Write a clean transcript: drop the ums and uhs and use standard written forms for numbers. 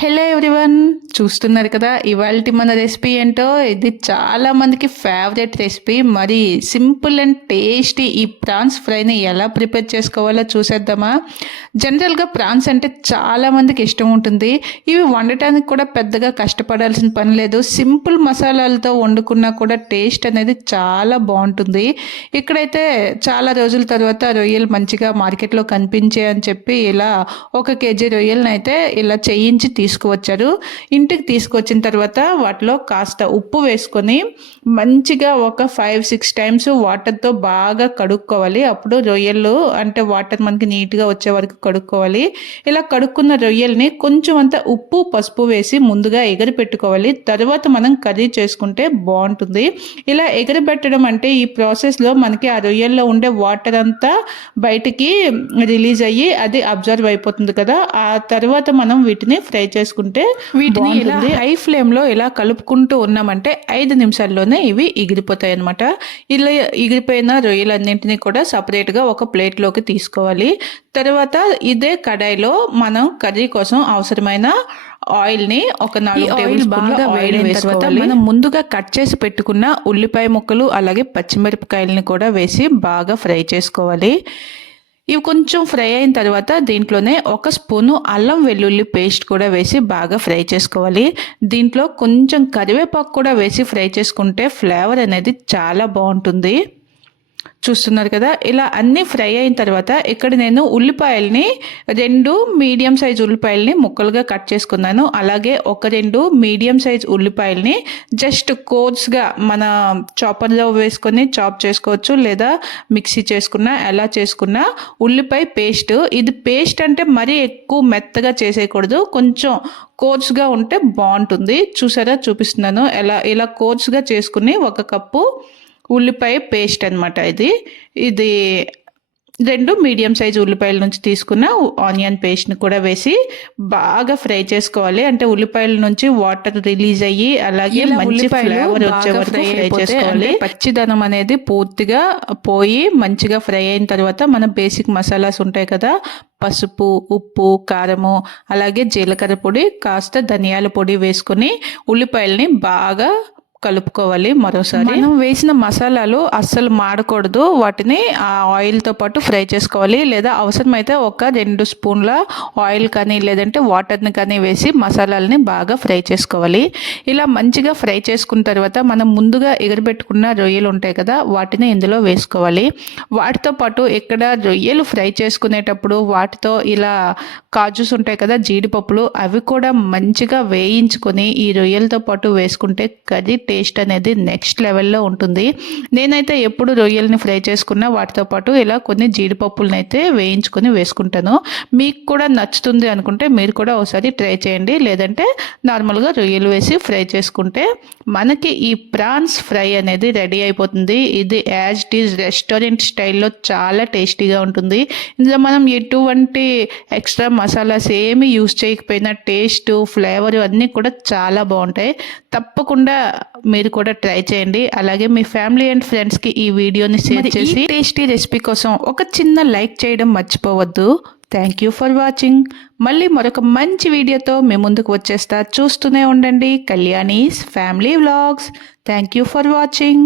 Hello everyone, చూస్తున్నారు కదా ఇవాల్టి మన రెసిపీ ఏంటో. ఇది చాలా మందికి ఫేవరెట్ రెసిపీ. మరి సింపుల్ అండ్ టేస్టీ ఈ ప్రాన్స్ ఫ్రైని ఎలా ప్రిపేర్ చేసుకోవాలో చూసేద్దామా. జనరల్గా ప్రాన్స్ అంటే చాలా మందికి ఇష్టం ఉంటుంది. ఇవి వండటానికి కూడా పెద్దగా కష్టపడాల్సిన పని లేదు. సింపుల్ మసాలాలతో వండుకున్నా కూడా టేస్ట్ అనేది చాలా బాగుంటుంది. ఇక్కడైతే చాలా రోజుల తర్వాత రొయ్యలు మంచిగా మార్కెట్లో కనిపించాయి అని చెప్పి ఇలా 1 కేజీ రొయ్యలను అయితే ఇలా చేయించి తీసుకువచ్చారు. ఇంటికి తీసుకొచ్చిన తర్వాత వాటిలో కాస్త ఉప్పు వేసుకొని మంచిగా ఒక 5-6 టైమ్స్ వాటర్తో బాగా కడుక్కోవాలి. అప్పుడు రొయ్యలు అంటే వాటర్ మనకి నీట్గా వచ్చే వరకు కడుక్కోవాలి. ఇలా కడుక్కున్న రొయ్యల్ని కొంచెం అంత ఉప్పు పసుపు వేసి ముందుగా ఎగరి పెట్టుకోవాలి. తర్వాత మనం కర్రీ చేసుకుంటే బాగుంటుంది. ఇలా ఎగరబెట్టడం అంటే ఈ ప్రాసెస్లో మనకి ఆ రొయ్యల్లో ఉండే వాటర్ అంతా బయటికి రిలీజ్ అయ్యి అది అబ్జర్వ్ అయిపోతుంది కదా. ఆ తర్వాత మనం వీటిని ఫ్రై చేసుకుంటే వీటిని ఇలా హై ఫ్లేమ్లో ఇలా కలుపుకుంటూ ఉన్నామంటే 5 నిమిషాల్లోనే ఇవి ఎగిరిపోతాయి అనమాట. ఇలా ఎగిరిపోయిన రొయ్యలన్నింటినీ కూడా సపరేట్గా ఒక ప్లేట్లోకి తీసుకోవాలి. తర్వాత ఇదే కడాయిలో మనం కర్రీ కోసం అవసరమైన ఆయిల్ని ఒక 4 టేబుల్ స్పూన్ల ఆయిల్ వేసుకోవాలి. మనం ముందుగా కట్ చేసి పెట్టుకున్న ఉల్లిపాయ ముక్కలు అలాగే పచ్చిమిరపకాయలని కూడా వేసి బాగా ఫ్రై చేసుకోవాలి. ఇవి కొంచెం ఫ్రై అయిన తర్వాత దీంట్లోనే 1 స్పూను అల్లం వెల్లుల్లి పేస్ట్ కూడా వేసి బాగా ఫ్రై చేసుకోవాలి. దీంట్లో కొంచెం కరివేపాకు కూడా వేసి ఫ్రై చేసుకుంటే ఫ్లేవర్ అనేది చాలా బాగుంటుంది. చూస్తున్నారు కదా, ఇలా అన్నీ ఫ్రై అయిన తర్వాత ఇక్కడ నేను ఉల్లిపాయల్ని 2 మీడియం సైజ్ ఉల్లిపాయల్ని ముక్కలుగా కట్ చేసుకున్నాను. అలాగే 1-2 మీడియం సైజ్ ఉల్లిపాయల్ని జస్ట్ కోర్స్గా మన చాపర్లో వేసుకొని చాప్ చేసుకోవచ్చు, లేదా మిక్సీ చేసుకున్నా ఎలా చేసుకున్నా. ఉల్లిపాయ పేస్ట్, ఇది పేస్ట్ అంటే మరీ ఎక్కువ మెత్తగా చేసేయకూడదు, కొంచెం కోర్స్గా ఉంటే బాగుంటుంది. చూసారా, చూపిస్తున్నాను ఇలా కోర్స్గా చేసుకుని 1 కప్పు ఉల్లిపాయ పేస్ట్ అనమాట. ఇది 2 మీడియం సైజ్ ఉల్లిపాయల నుంచి తీసుకున్న ఆనియన్ పేస్ట్ని కూడా వేసి బాగా ఫ్రై చేసుకోవాలి. అంటే ఉల్లిపాయల నుంచి వాటర్ రిలీజ్ అయ్యి అలాగే మంచి ఫ్లేవర్ వచ్చే వరకు ఫ్రై చేసుకోవాలి. పచ్చిదనం అనేది పూర్తిగా పోయి మంచిగా ఫ్రై అయిన తర్వాత మన బేసిక్ మసాలాస్ ఉంటాయి కదా, పసుపు, ఉప్పు, కారము, అలాగే జీలకర్ర పొడి, కాస్త ధనియాల పొడి వేసుకొని ఉల్లిపాయల్ని బాగా కలుపుకోవాలి. మరోసారి మనం వేసిన మసాలాలు అస్సలు మాడకూడదు, వాటిని ఆ ఆయిల్తో పాటు ఫ్రై చేసుకోవాలి. లేదా అవసరమైతే 1-2 స్పూన్ల ఆయిల్ కానీ లేదంటే వాటర్ని కానీ వేసి మసాలాలని బాగా ఫ్రై చేసుకోవాలి. ఇలా మంచిగా ఫ్రై చేసుకున్న తర్వాత మనం ముందుగా ఎగరబెట్టుకున్న రొయ్యలు ఉంటాయి కదా, వాటిని ఇందులో వేసుకోవాలి. వాటితో పాటు ఇక్కడ రొయ్యలు ఫ్రై చేసుకునేటప్పుడు వాటితో ఇలా కాజుస్ ఉంటాయి కదా, జీడిపప్పులు, అవి కూడా మంచిగా వేయించుకొని ఈ రొయ్యలతో పాటు వేసుకుంటే కర్రీ టేస్ట్ అనేది నెక్స్ట్ లెవెల్లో ఉంటుంది. నేనైతే ఎప్పుడు రొయ్యల్ని ఫ్రై చేసుకున్నా వాటితో పాటు ఇలా కొన్ని జీడిపప్పులను అయితే వేయించుకొని వేసుకుంటాను. మీకు కూడా నచ్చుతుంది అనుకుంటే మీరు కూడా ఒకసారి ట్రై చేయండి. లేదంటే నార్మల్గా రొయ్యలు వేసి ఫ్రై చేసుకుంటే మనకి ఈ ప్రాన్స్ ఫ్రై అనేది రెడీ అయిపోతుంది. ఇది యాజ్ ఇట్ ఈజ్ రెస్టారెంట్ స్టైల్లో చాలా టేస్టీగా ఉంటుంది. ఇందులో మనం ఎటువంటి ఎక్స్ట్రా మసాలాస్ ఏమి యూస్ చేయకపోయినా టేస్ట్, ఫ్లేవర్ అన్నీ కూడా చాలా బాగుంటాయి. తప్పకుండా మీరు కూడా ట్రై చేయండి. అలాగే మీ ఫ్యామిలీ అండ్ ఫ్రెండ్స్కి ఈ వీడియోని షేర్ చేసి టేస్టీ రెసిపీ కోసం ఒక చిన్న లైక్ చేయడం మర్చిపోవద్దు. Thank you for watching. మళ్ళీ మరొక మంచి వీడియోతో మీ ముందుకు వచ్చేస్తా. చూస్తూనే ఉండండి Kalyani's family vlogs. Thank you for watching.